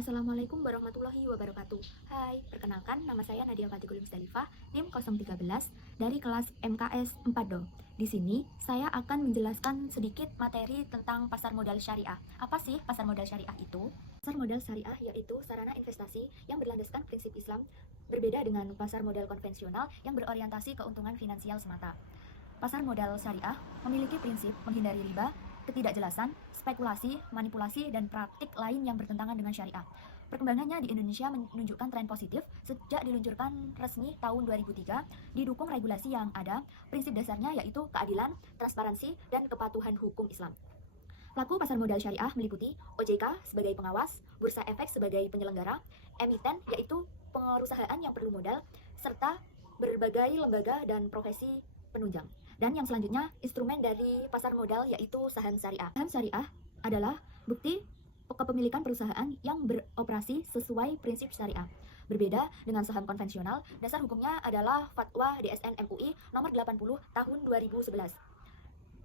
Assalamualaikum warahmatullahi wabarakatuh. Hai, perkenalkan nama saya Nadia Fatigul Musdalifah, NIM 013 dari kelas MKS 4 Do. Di sini saya akan menjelaskan sedikit materi tentang pasar modal syariah. Apa sih pasar modal syariah itu? Pasar modal syariah yaitu sarana investasi yang berlandaskan prinsip Islam, berbeda dengan pasar modal konvensional yang berorientasi keuntungan finansial semata. Pasar modal syariah memiliki prinsip menghindari riba, ketidakjelasan, spekulasi, manipulasi, dan praktik lain yang bertentangan dengan syariah. Perkembangannya di Indonesia menunjukkan tren positif sejak diluncurkan resmi tahun 2003, didukung regulasi yang ada. Prinsip dasarnya yaitu keadilan, transparansi, dan kepatuhan hukum Islam. Pelaku pasar modal syariah meliputi OJK sebagai pengawas, Bursa Efek sebagai penyelenggara, emiten yaitu perusahaan yang perlu modal, serta berbagai lembaga dan profesi penunjang. Dan yang selanjutnya, instrumen dari pasar modal yaitu saham syariah. Saham syariah adalah bukti kepemilikan perusahaan yang beroperasi sesuai prinsip syariah. Berbeda dengan saham konvensional, dasar hukumnya adalah Fatwa DSN MUI nomor 80 tahun 2011.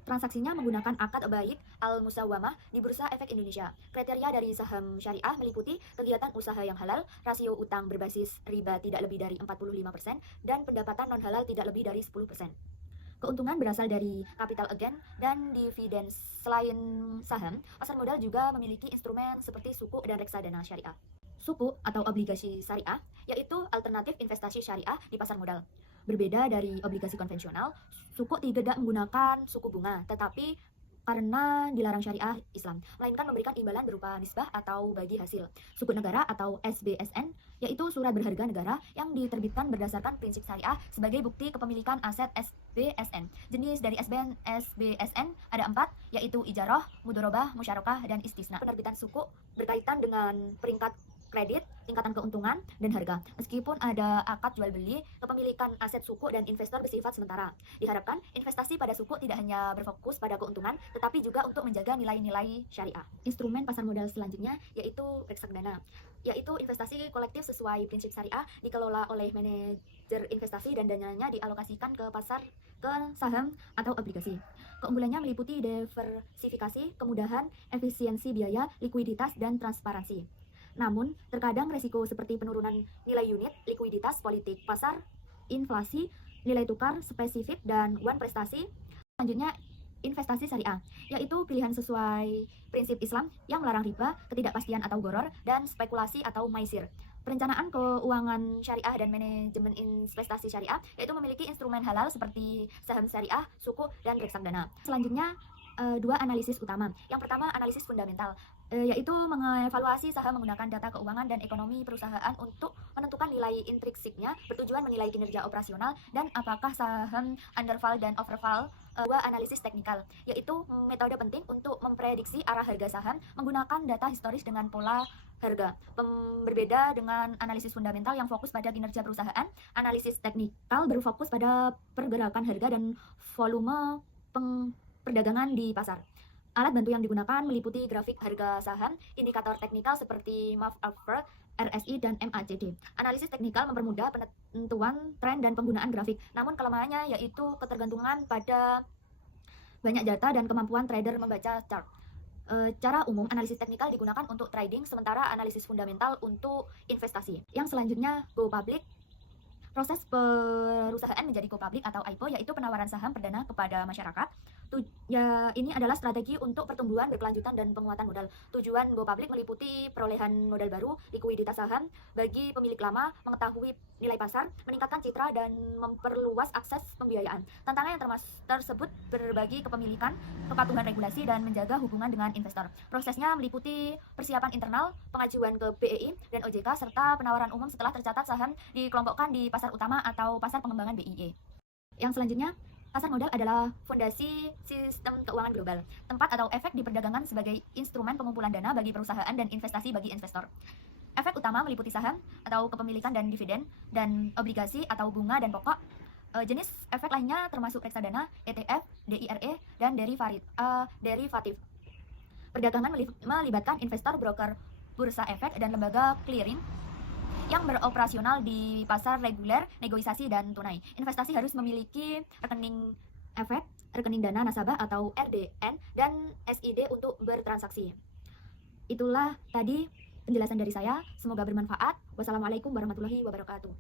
Transaksinya menggunakan akad baik al-musawwamah di Bursa Efek Indonesia. Kriteria dari saham syariah meliputi kegiatan usaha yang halal, rasio utang berbasis riba tidak lebih dari 45%, dan pendapatan non-halal tidak lebih dari 10%. Keuntungan berasal dari capital gain dan dividen. Selain saham, pasar modal juga memiliki instrumen seperti suku dan reksadana syariah. Suku atau obligasi syariah yaitu alternatif investasi syariah di pasar modal. Berbeda dari obligasi konvensional, suku tidak menggunakan suku bunga, tetapi karena dilarang syariah Islam, melainkan memberikan imbalan berupa nisbah atau bagi hasil. Suku negara atau SBSN yaitu surat berharga negara yang diterbitkan berdasarkan prinsip syariah sebagai bukti kepemilikan aset SBSN. Jenis dari SBSN ada 4, yaitu ijarah, mudorobah, musyarakah, dan istisna. Penerbitan suku berkaitan dengan peringkat kredit, tingkatan keuntungan, dan harga. Meskipun ada akad jual beli, kepemilikan aset suku dan investor bersifat sementara. Diharapkan investasi pada suku tidak hanya berfokus pada keuntungan, tetapi juga untuk menjaga nilai-nilai syariah. Instrumen pasar modal selanjutnya yaitu reksadana, yaitu investasi kolektif sesuai prinsip syariah, dikelola oleh manajer investasi dan dananya dialokasikan ke pasar, ke saham atau obligasi. Keunggulannya meliputi diversifikasi, kemudahan, efisiensi biaya, likuiditas, dan transparansi. Namun, terkadang resiko seperti penurunan nilai unit, likuiditas, politik pasar, inflasi, nilai tukar spesifik, dan uang prestasi. Selanjutnya, investasi syariah, yaitu pilihan sesuai prinsip Islam yang melarang riba, ketidakpastian atau goror, dan spekulasi atau maisir. Perencanaan keuangan syariah dan manajemen investasi syariah yaitu memiliki instrumen halal seperti saham syariah, suku, dan reksadana. Selanjutnya, dua analisis utama. Yang pertama, analisis fundamental, yaitu mengevaluasi saham menggunakan data keuangan dan ekonomi perusahaan untuk menentukan nilai intrinsiknya, bertujuan menilai kinerja operasional dan apakah saham underval dan overval. Dua analisis teknikal, yaitu metode penting untuk memprediksi arah harga saham menggunakan data historis dengan pola harga. Berbeda dengan analisis fundamental yang fokus pada kinerja perusahaan, analisis teknikal berfokus pada pergerakan harga dan volume perdagangan di pasar. Alat bantu yang digunakan meliputi grafik harga saham, indikator teknikal seperti MAV Average, RSI, dan MACD. Analisis teknikal mempermudah penentuan tren dan penggunaan grafik, namun kelemahannya yaitu ketergantungan pada banyak data dan kemampuan trader membaca chart. Cara umum, analisis teknikal digunakan untuk trading, sementara analisis fundamental untuk investasi. Yang selanjutnya, go public. Proses perusahaan menjadi go public atau IPO yaitu penawaran saham perdana kepada masyarakat. Ini adalah strategi untuk pertumbuhan berkelanjutan dan penguatan modal. Tujuan go public meliputi perolehan modal baru, likuiditas saham bagi pemilik lama, mengetahui nilai pasar, meningkatkan citra, dan memperluas akses pembiayaan. Tantangan yang tersebut berbagi kepemilikan, kepatuhan regulasi, dan menjaga hubungan dengan investor. Prosesnya meliputi persiapan internal, pengajuan ke BEI dan OJK, serta penawaran umum setelah tercatat saham dikelompokkan di pasar utama atau pasar pengembangan BIE. Yang selanjutnya, pasar modal adalah fondasi sistem keuangan global, tempat atau efek di perdagangan sebagai instrumen pengumpulan dana bagi perusahaan dan investasi bagi investor. Efek utama meliputi saham atau kepemilikan dan dividen, dan obligasi atau bunga dan pokok. Jenis efek lainnya termasuk reksadana, ETF, DIRE, dan derivatif. Perdagangan melibatkan investor, broker, bursa efek, dan lembaga clearing yang beroperasional di pasar reguler, negosiasi, dan tunai. Investasi harus memiliki rekening efek, rekening dana nasabah atau RDN, dan SID untuk bertransaksi. Itulah tadi penjelasan dari saya. Semoga bermanfaat. Wassalamualaikum warahmatullahi wabarakatuh.